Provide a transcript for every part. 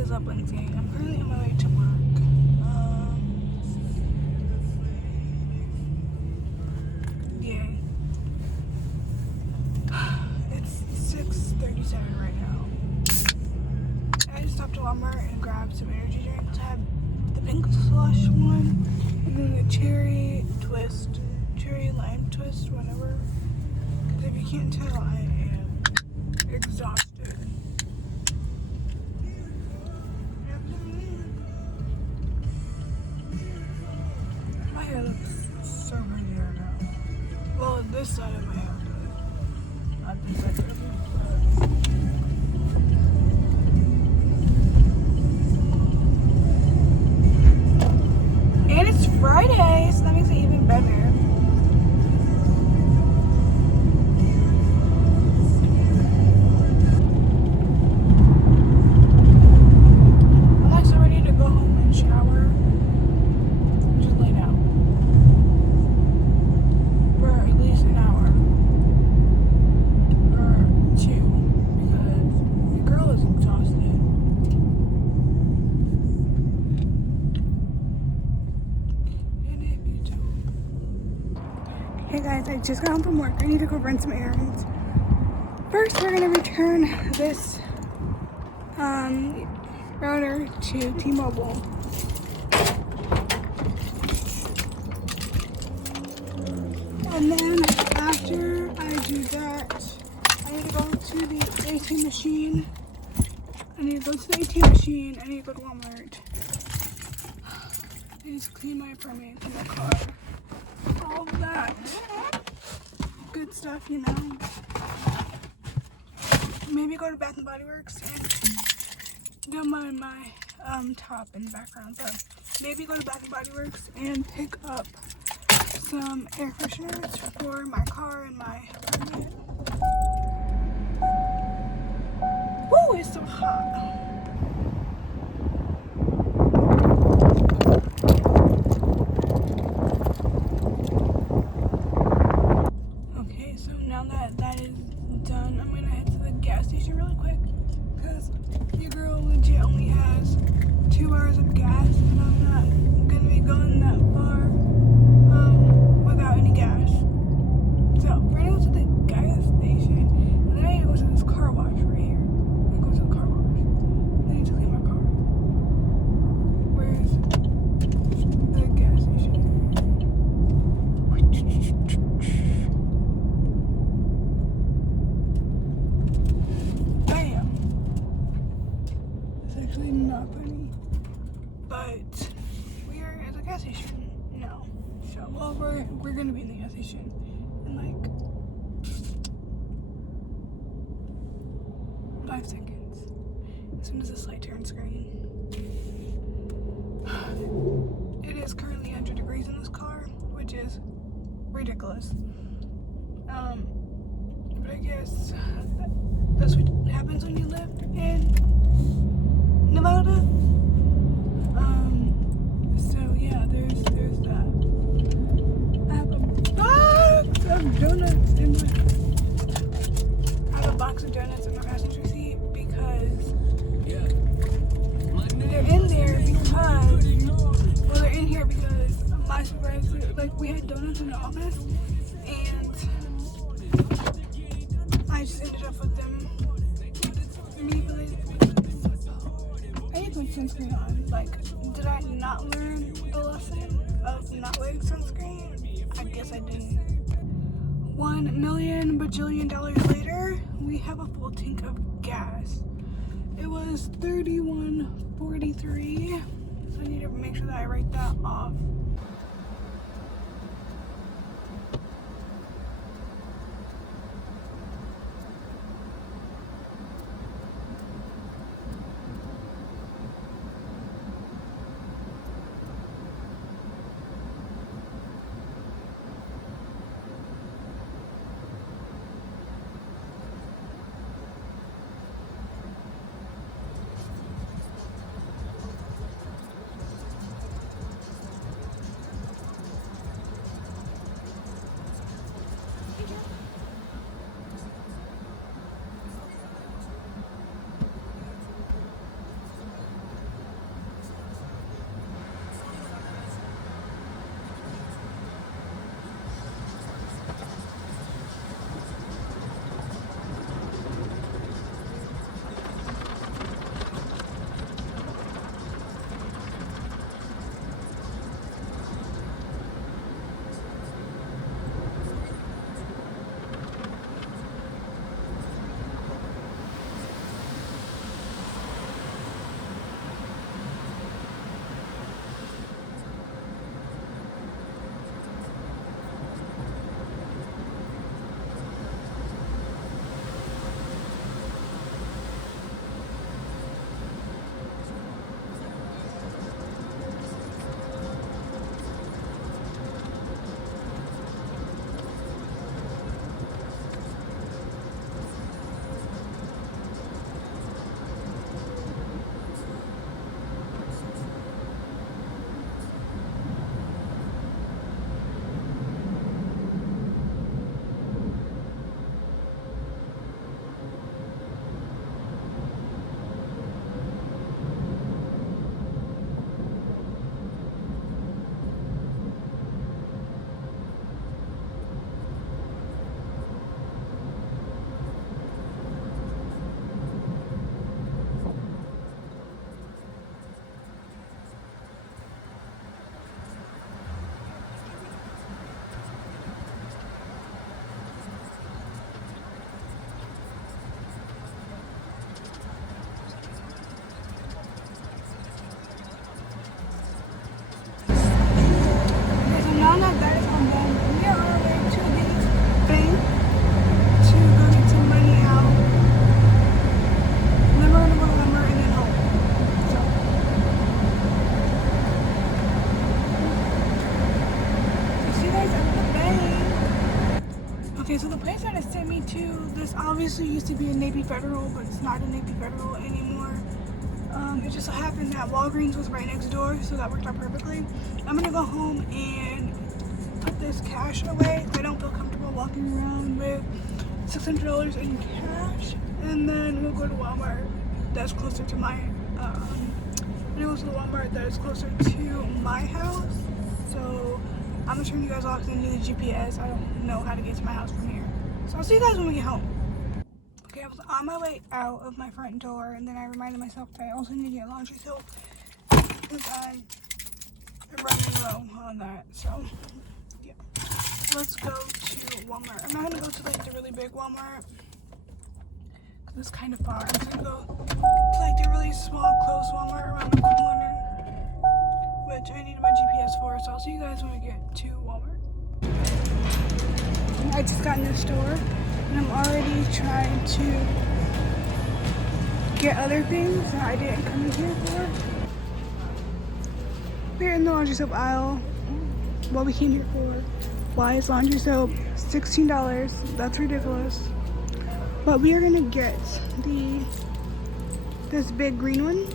is up, Lindsay? I'm currently on my way to work. Yay. It's 6:37 right now. I just stopped at Walmart and grabbed some energy drinks. I have the pink slush one, and then the cherry lime twist, whatever. Because if you can't tell, I am exhausted. My hair looks so pretty right now. Well, this side of my hair does. Not this side of it. And it's Friday, so that makes it even better. I'm actually ready to go home and shower. Just lay down. For at least an hour. Or two. Because the girl is exhausted. Hey guys, I just got home from work. I need to go run some errands. First, we're gonna return this router to T-Mobile. And then after I do that, I need to go to the ATM machine. I need to go to Walmart. I need to clean my apartment and my car. All of that good stuff, you know. Maybe go to Bath and Body Works and don't mind my top in the background, but maybe go to Bath and Body Works and pick up some air fresheners for my car and my apartment. Woo, it's so hot. That is done. I'm gonna head to the gas station really quick because your girl legit only has 2 hours of gas and I'm not gonna be going that far without any gas. So we're gonna go to the gas station and then I need to go to this car wash right here. I'm gonna go to the car wash. I need to clean my car. Where's the gas station? Actually not funny, but we are at the gas station now. So, well, we're gonna be in the gas station in like 5 seconds. As soon as this light turns green. It is currently 100 degrees in this car, which is ridiculous. But I guess that's what happens when you live in Nevada. So yeah, there's that. I have a box of donuts in my passenger seat because they're in there because they're in here because my supervisor, like, we had donuts in the office and I just ended up with them. I need to put sunscreen on. Like, did I not learn the lesson of not wearing sunscreen? I guess I didn't. $1 million bajillion later, we have a full tank of gas. It was $31.43, so I need to make sure that I write that off. it sent me to this obviously used to be a Navy Federal, but it's not a Navy Federal anymore. It just so happened that Walgreens was right next door, so that worked out perfectly. I'm gonna go home and put this cash away. I don't feel comfortable walking around with $600 in cash, and then we'll go to Walmart that's closer to my we'll go to the Walmart that is closer to my house. So I'm gonna turn you guys off and do the GPS. I don't know how to get to my house from here, so I'll see you guys when we get home. Okay, I was on my way out of my front door, and then I reminded myself that I also need to get laundry soap because I'm running low on that. So yeah, let's go to Walmart. I'm not gonna go to like the really big Walmart because it's kind of far. I'm just gonna go to like the really small, close Walmart around the corner, which I need my GPS for. So I'll see you guys when we get to Walmart. I just got in the store, and I'm already trying to get other things that I didn't come in here for. We're in the laundry soap aisle. What we came here for. Why is laundry soap $16? That's ridiculous. But we are gonna get this big green one.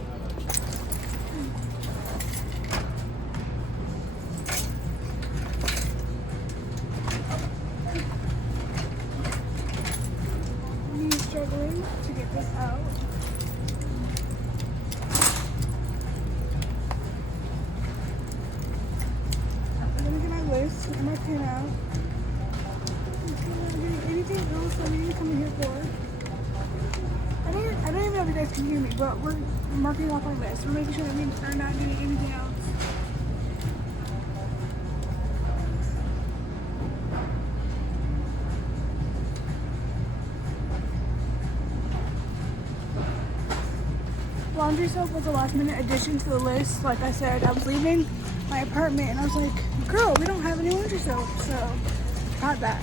I'm struggling to get this out. I'm gonna get my list and my pin out. Anything else that we need to come in here for? I don't even know if you guys can hear me, but we're marking off our list. We're making sure that we are not doing anything else. Laundry soap was a last minute addition to the list. Like I said, I was leaving my apartment and I was like, girl, we don't have any laundry soap, so got that.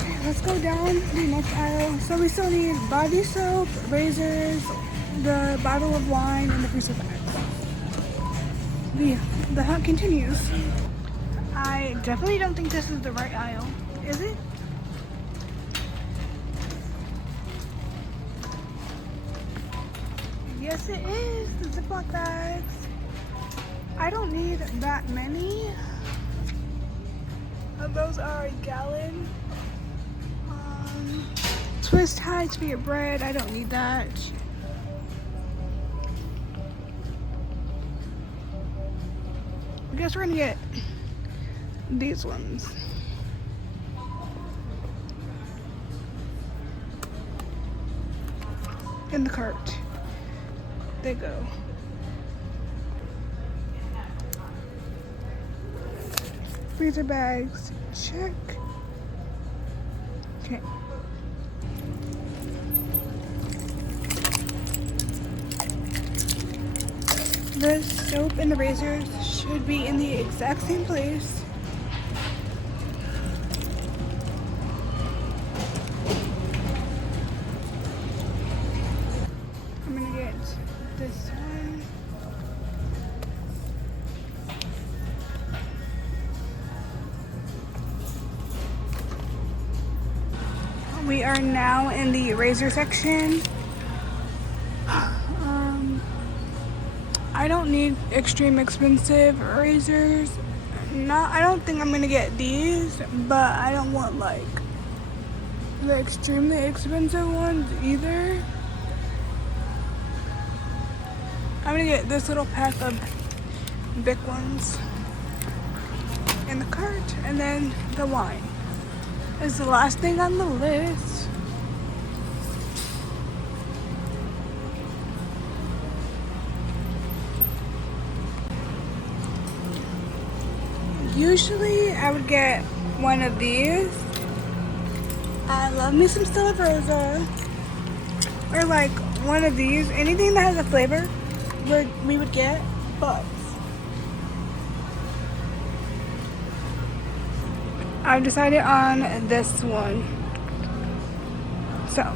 Okay, let's go down the next aisle. So we still need body soap, razors, the bottle of wine, and the freezer bag. The hunt continues. I definitely don't think this is the right aisle. Is it? Yes, it is. The Ziploc bags. I don't need that many. Those are a gallon. Twist ties for your bread. I don't need that. I guess we're gonna get these ones. In the cart. They go. Freezer bags, check. Okay. The soap and the razors should be in the exact same place. I'm gonna get this one. We are now in the razor section. I don't need extreme expensive razors. I don't think I'm gonna get these, but I don't want like the extremely expensive ones either. I'm gonna get this little pack of big ones in the cart, and then the wine is the last thing on the list. Usually I would get one of these. I love me some Stella Rosa. Or like one of these. Anything that has a flavor we would get, but I've decided on this one. So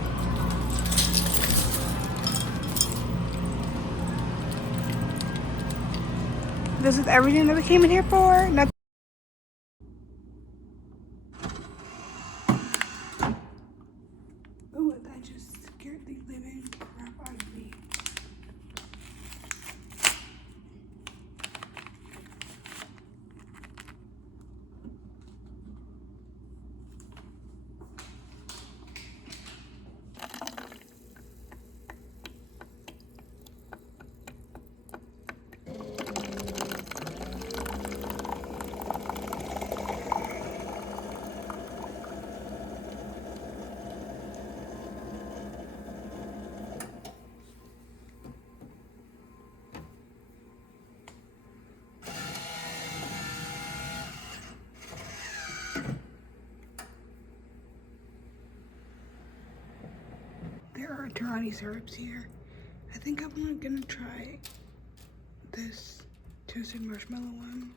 this is everything that we came in here for. there are Tarani syrups here. I think I'm gonna try this toasted marshmallow one.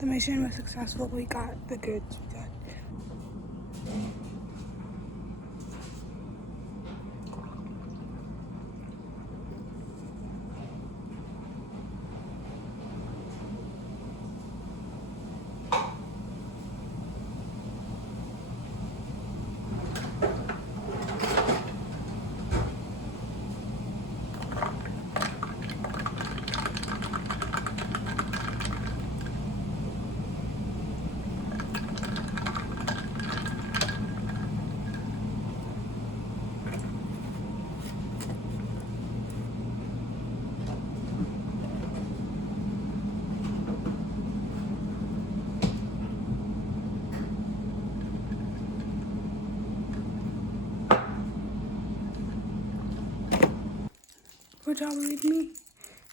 The mission was successful. We got the goods. We got good job reading me.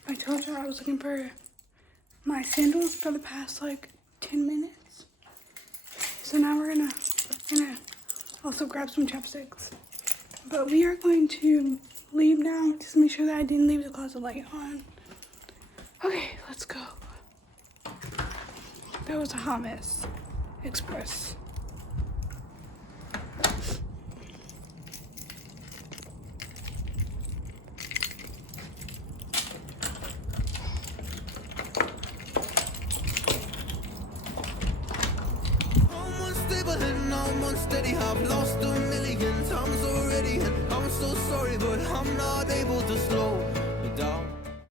I told you I was looking for my sandals for the past like 10 minutes. So now we're gonna also grab some chopsticks. But we are going to leave now. Just make sure that I didn't leave the closet light on. Okay, let's go. That was a hummus express. Steady, I've lost a million times already, and I'm so sorry, but I'm not able to slow